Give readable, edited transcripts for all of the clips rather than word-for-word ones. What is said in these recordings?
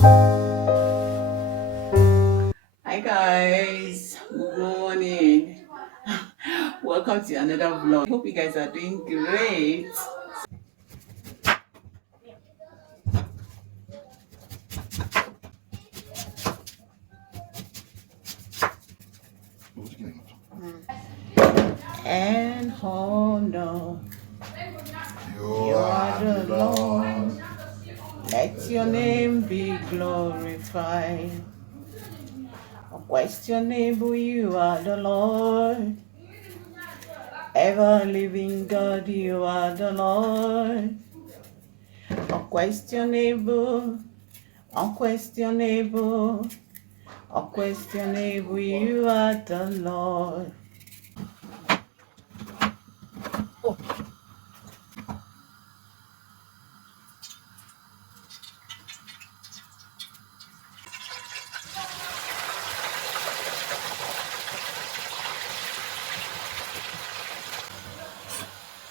Hi guys, good morning. Welcome to another vlog. Hope you guys are doing great. And honor, you are the Lord. Let your name be glorified. Unquestionable, you are the Lord. Ever living God, you are the Lord. Unquestionable, unquestionable, unquestionable, you are the Lord. Oh.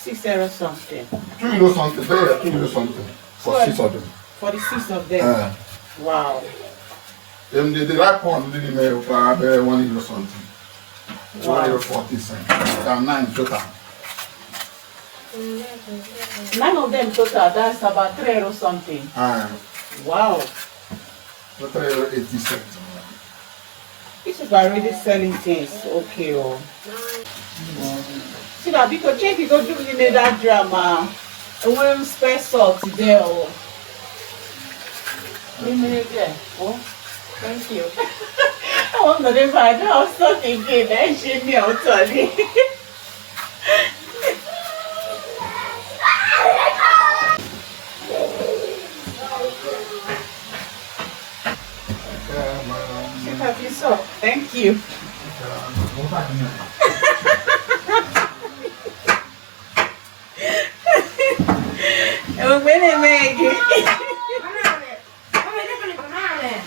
$6 something. 2 euro something. There, 2 euro something. For 6 of them. For the 6 of them. Wow. The right one didn't make 1 euro something. Wow. 1 euro 40 cents. There are 9 total. 9 of them total, that's about €3 something. Wow. So 3 euro 80 cents. This is already selling things. Okay. Oh. See now, because check you go do in that drama. And when spare salt there. Oh. Oh, thank you. I want to never I don't have salt again. Then she me out on it. Have you saw? Thank you.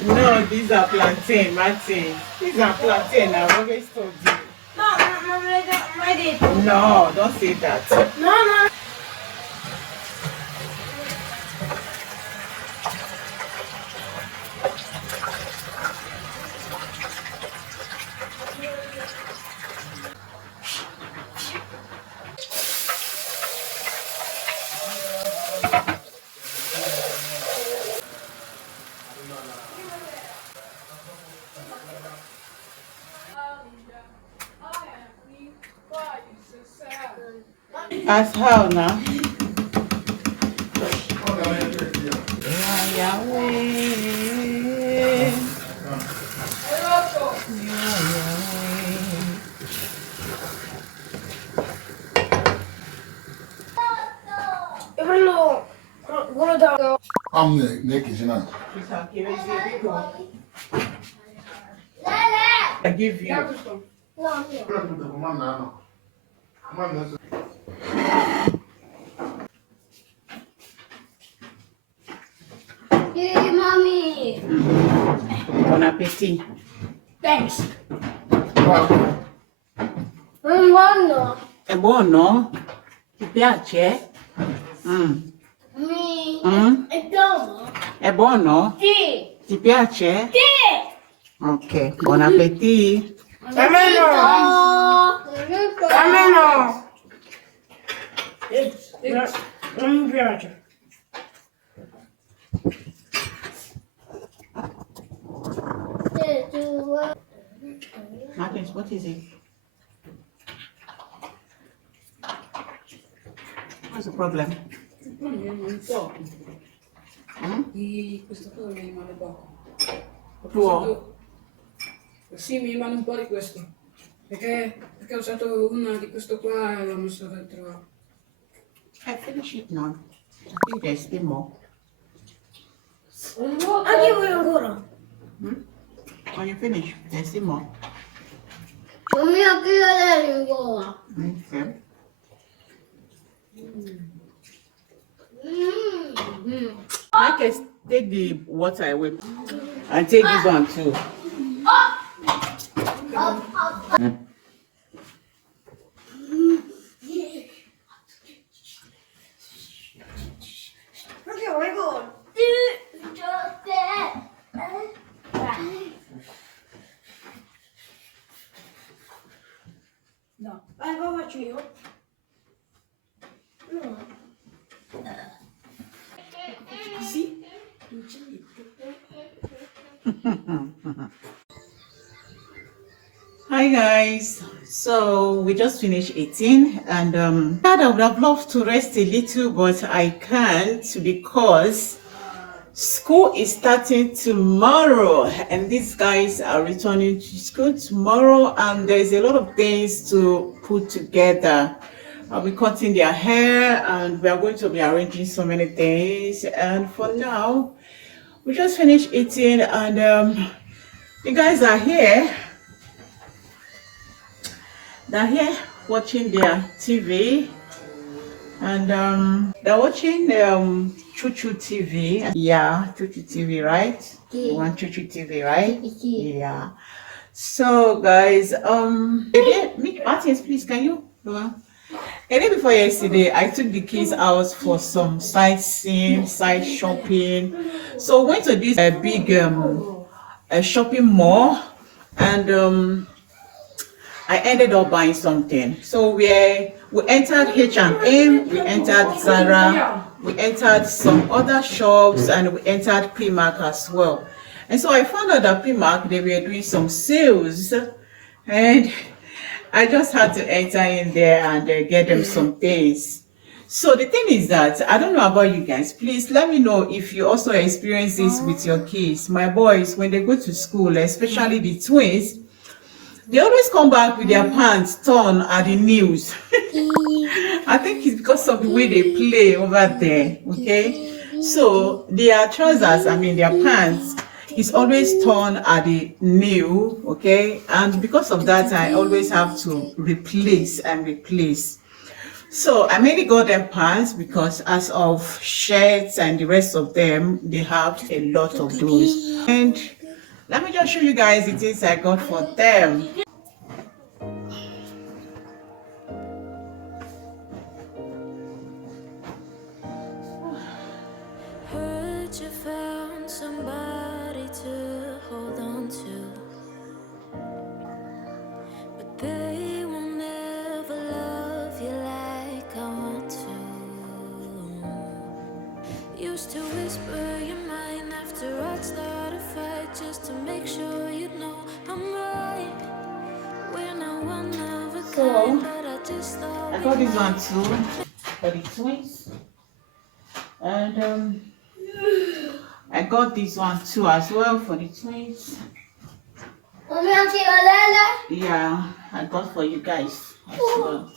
No, these are plantain, Martin. These are plantain. I always told you. No, don't say that. No. As how now? Yahweh. I'm naked, you know. I give you. Hey, mommy. Bon appetit. Thanks. Buono. È buono? Ti piace? Mi. Mm? È buono? È buono? Sì. Ti piace? Sì. Ok, buon appetit. Almeno. Non mi piace. Martins, what is it? What's the problem? Non so, di questo qua mi rimane poco. Tuo? Sì, mi rimane un po' di questo. Perché ho usato una di questo qua e l'ho messo dentro. Finish it now. I think there's still more. Anche voi ancora. When you finish, there's still more. Non mi aprire ancora. Okay. I can take the water away and take this one too. Perché vuoi gol? 주요? See? Hi guys, so we just finished eating and I would have loved to rest a little, but I can't because school is starting tomorrow and these guys are returning to school tomorrow and there's a lot of things to put together. I'll be cutting their hair and we are going to be arranging so many things, and for now we just finished eating and the guys are here. They're here watching their TV and they're watching Chuchu TV. Yeah, Chuchu TV, right? You want Chuchu TV, right? Yeah. So guys, Martins, please, can you go on? A day before yesterday, I took the kids out for some sightseeing, side shopping. So went to this big shopping mall and I ended up buying something. So we entered H&M, we entered Zara, we entered some other shops, and we entered Primark as well. And so I found out that Primark, they were doing some sales, and I just had to enter in there and get them some things. So the thing is that, I don't know about you guys, please let me know if you also experience this with your kids. My boys, when they go to school, especially the twins, they always come back with their pants torn at the knees. I think it's because of the way they play over there, okay? So their trousers, their pants is always torn at the knee, okay? And because of that, I always have to replace and replace. So I mainly got them pants because as of shirts and the rest of them, they have a lot of those. And let me just show you guys the things I got for them. Heard you found somebody to hold on to, but they will never love you like I want to. Used to whisper your mind after I'd start a fight just to make sure you'd know I'm right. We're not one of a kind, but I just thought I got this one too for the twins, and I got this one too as well for the twins. Yeah, I got for you guys as well.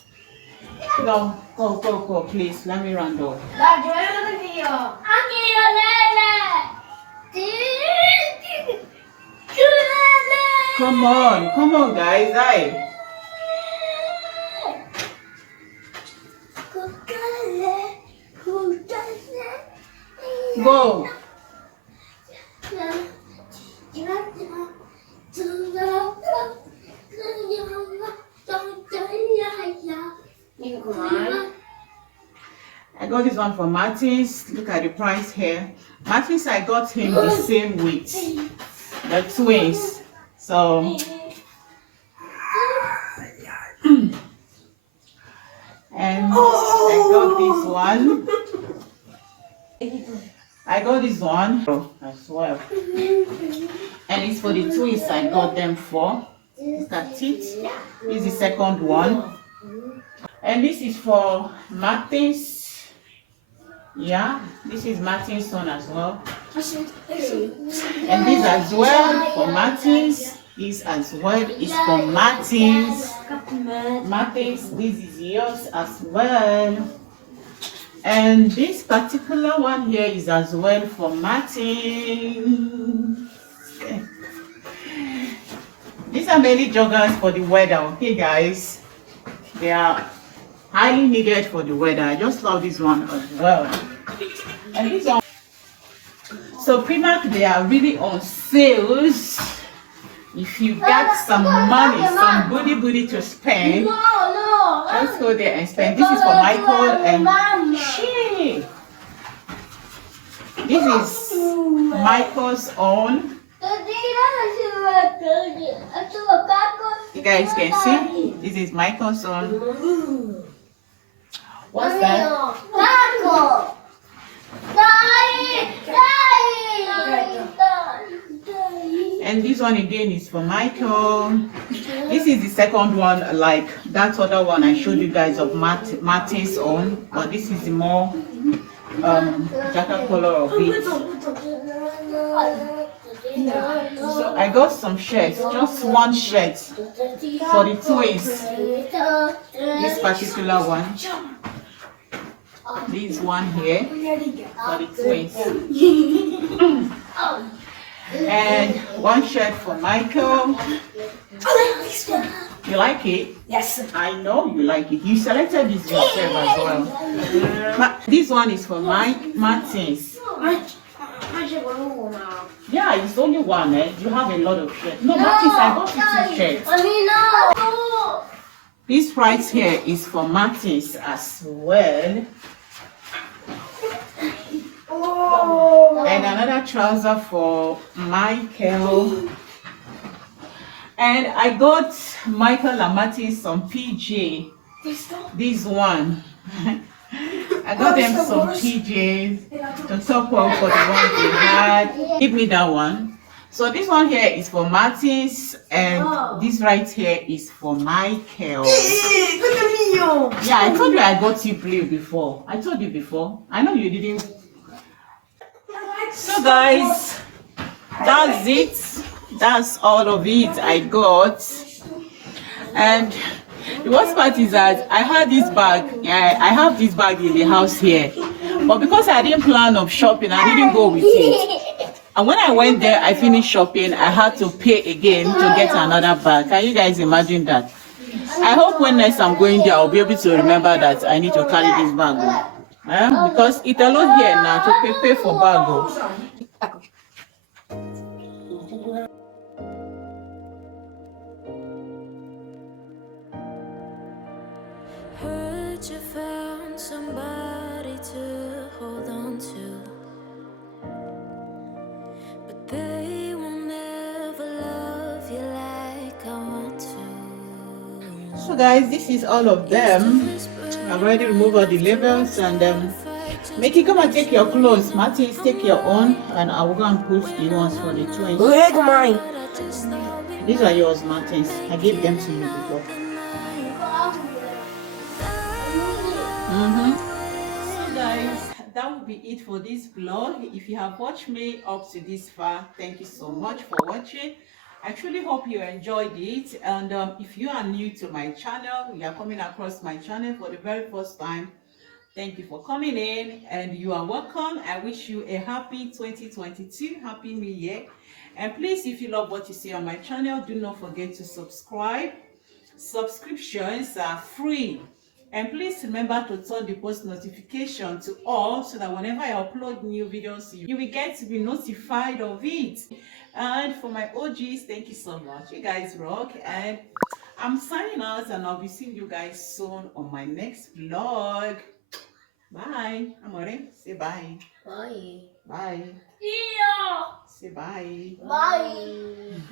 No, go, please. Let me run though. Come on, guys. Aye. Go. I got this one for Martins. Look at the price here. Martins, I got him the same weight, the twins. So, and I got this one. I got this one as well. And it's for the twins I got them for. Look at it. This is the second one. And this is for Martins. Yeah, this is Martins' son as well. And this as well for Martins. This as well is for Martins. Martins, this is yours as well. And this particular one here is as well for Martins. These are mainly joggers for the weather, okay guys? They are highly needed for the weather. I just love this one as well. And this one, so Primark, they are really on sales. If you got some money, some booty to spend, just go there and spend. This is for Michael and she. This is Michael's own. You guys can see, this is my console. What's that? And this one again is for Michael. This is the second one, like that other one I showed you guys of Martin's own, but this is the more darker color of it. So I got some shirts, just one shirt for the twins. This particular one. This one here for the twins. And one shirt for Michael. You like it? Yes. I know you like it. You selected this yourself as well. This one is for Martins. Yeah, it's only one. You have a lot of shirts. No, Martins, I got you two shirts. This right here is for Martins as well. And another trouser for Michael. And I got Michael and Martin some PJ. This one. I got them some PJs to top up for the ones they had. Give me that one. So this one here is for Martins, and this right here is for Michael. Yeah, I told you I got you blue before. I told you before. I know you didn't. So guys, that's it. That's all of it I got. And the worst part is that I had this bag. I have this bag in the house here, but because I didn't plan of shopping, I didn't go with it. And when I went there, I finished shopping. I had to pay again to get another bag. Can you guys imagine that? I hope when next I'm going there, I'll be able to remember that I need to carry this bag. Because it alone here now to pay for bag. Heard you found somebody to hold on to, but they will never love you like I want to. So guys, this is all of them. I've already removed all the labels, and Mickey, come and take your clothes. Martins, take your own, and I will go and put the ones for the twins. Take mine. These are yours, Martins. I gave them to you before. So guys, that will be it for this vlog. If you have watched me up to this far, thank you so much for watching. I truly hope you enjoyed it. And if you are new to my channel, you are coming across my channel for the very first time, thank you for coming in, and you are welcome. I wish you a happy 2022, happy new year. And please, if you love what you see on my channel, do not forget to subscribe. Subscriptions are free. And please remember to turn the post notification to all, so that whenever I upload new videos, you will get to be notified of it. And for my OGs, thank you so much. You guys rock. And I'm signing out, and I'll be seeing you guys soon on my next vlog. Bye. Amore, say bye. Bye. Bye. Yeah. Say bye. Bye.